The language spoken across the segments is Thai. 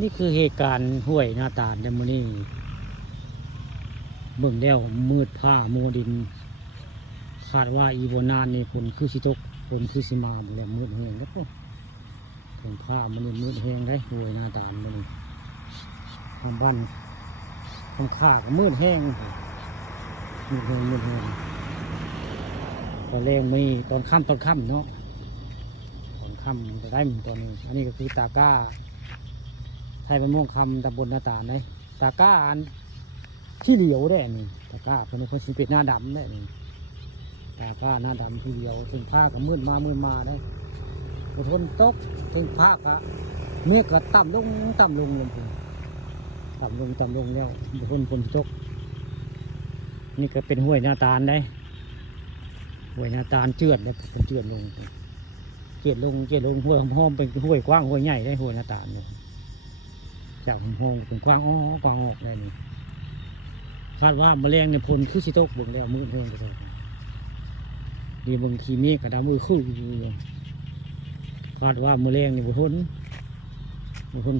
นี่คือเหตุการณ์ห้วยนาตาลเดมอนี่เบิ่งแล้วมืดผ้ามัวดินคาดว่าอีโบนานนี่ฝนคือสิตกฝนคือสิมาหมดแล้วมืดแห้งแล้วก็ฝนผ้ามันมืดแห้งได้ห้วยนาตาลมันทางบ้านทางขาก็มืดแห้งมืดแห้งตอนแรกมีตอนค่ำเนาะตอนค่ำจะได้ตอนนี้อันนี้ก็คือตาก้าไทยเป็นม่วงคำตำบลนาตาลเลยตาก้าอันที่เหลียวได้นี่ตาก้าเป็นคนสีเป็ดหน้าดำได้นี่ตาก้าหน้าดำที่เหลียวถึงผ้าก็มืดมาได้ฝนตกถึงผ้าก็เมฆก็ต่ำลงลงต่ำลงแล้วฝนตกนี่ก็เป็นห้วยนาตาลได้ห้วยนาตาลเจือดแล้วเป็นเจือดลงห้วยห้อมเป็นห้วยกว้างห้วยใหญ่ได้ห้วยนาตาลเนี่ยจากห้องเป็นกว้างกองออกเลยนี่คาดว่าแมลงในพลคือสิตกบ่งแล้วมืดเท่าไหร่ดีบางทีเมฆกระดามือคู่คาดว่าแมลงในบุทน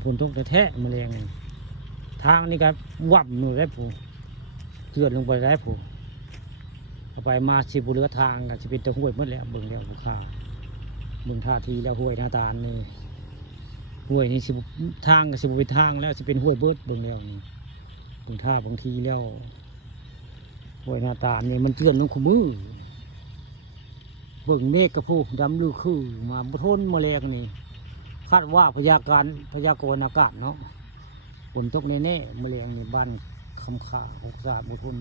ฝนตกแท้แมลงทางนี่ก็วับหนูได้ผู้เจือดลงไปได้ผู้เอาไปมาสิบุเรือทางก็จะเป็นตะห้วยหมดแล้วเบิ่งแล้วผู้ข่าเบิ่งท่าทีแล้วห้วยนาตาลนี่ห้วยนี่สิทางก็สิบเป็นทางแล้วสิเป็นห้วยเบิดเบิ่งแล้วนี่เบิ่งท่าบางทีแล้วห้วยนาตาลนี่มันเจือนลงคู่มือเบิ่งเมฆกระพูดำลือคือมาบุทนแมลงนี่คาดว่าพยากรณ์อากาศเนาะฝนตกแน่แมลงในบ้านคำขาหกสาบุทน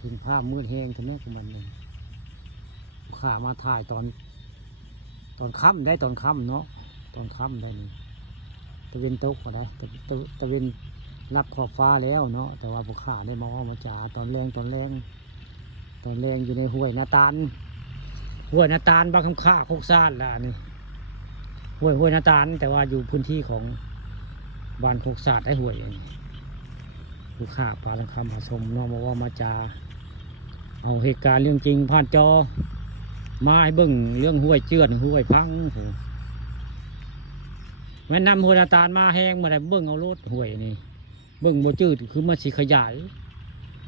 ถึงผ้ามืดแห้งทำไมของมันเลยขามาถ่ายตอนค่ำได้ตอนค่ำเนาะตอนค่ำได้นี่ตะเวนตกก็ได้ตะเวนรับขอบฟ้าแล้วเนาะแต่ว่าพวกขาได้มาจ่าตอนแรงอยู่ในห้วยนาตาลบางคำขาโคกซ่านละนี่ห้วยนาตาลแต่ว่าอยู่พื้นที่ของบ้านโคกซ่านได้ห้วยผู้ขาปลาลังคำผสมเนาะมาจ่าเอาเหตุการณ์เรื่องจริงผ่านจอมาให้เบิ่งเรื่องห้วยเจือนห้วยพังโหแม่นำห้วยนาตาลมาแห้งมาได้เบิ่งเอารถห้วยนี่เบิ่งบ่จืดคือมันสิขยาย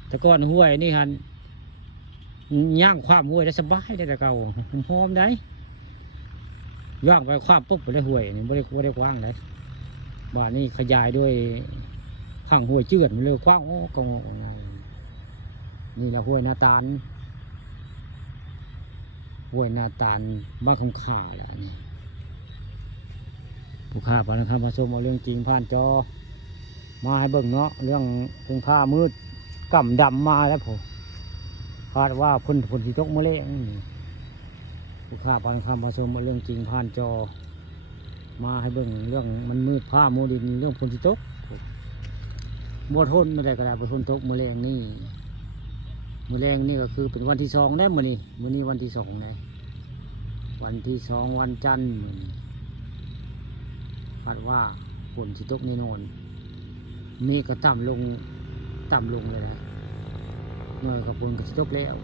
แต่ก่อนห้วยนี่ฮันย่างความห้วยได้สบายได้แต่เก่าหอมได้ย่างไปความปุ๊บไปได้ห้วยนี่ไม่ได้กว้างเลยบ้านนี้ขยายด้วยข้างห้วยเจือนมันเร็วกว้างกองนี่แหละห้วยนาตาลบ้านคงขาแหละนี่ผู้ข่าปานะครับมาชมเอาเรื่องจริงผ่านจอมาให้เบิ่งเนาะเรื่องคงผ้ามืดก่ำดำมาแล้วผมคาดว่าฝนที่ตกมาเละผู้ข่าปานะครับมาชมเอาเรื่องจริงผ่านจอมาให้เบิ่งเรื่องมันมืดผ้าโมดินเรื่องฝนที่ตกบ่ทนไม่ได้กระดาษบ่ทนตกมะเร็งนี่ก็คือเป็นวันที่2ได้มื้อนี้วันที่2ได้วันที่2วันจันทร์คาดว่าฝนสิตกแน่นอนเมฆก็ต่ำลงเลยนะเมื่อกับฝนก็สิตกแล้ว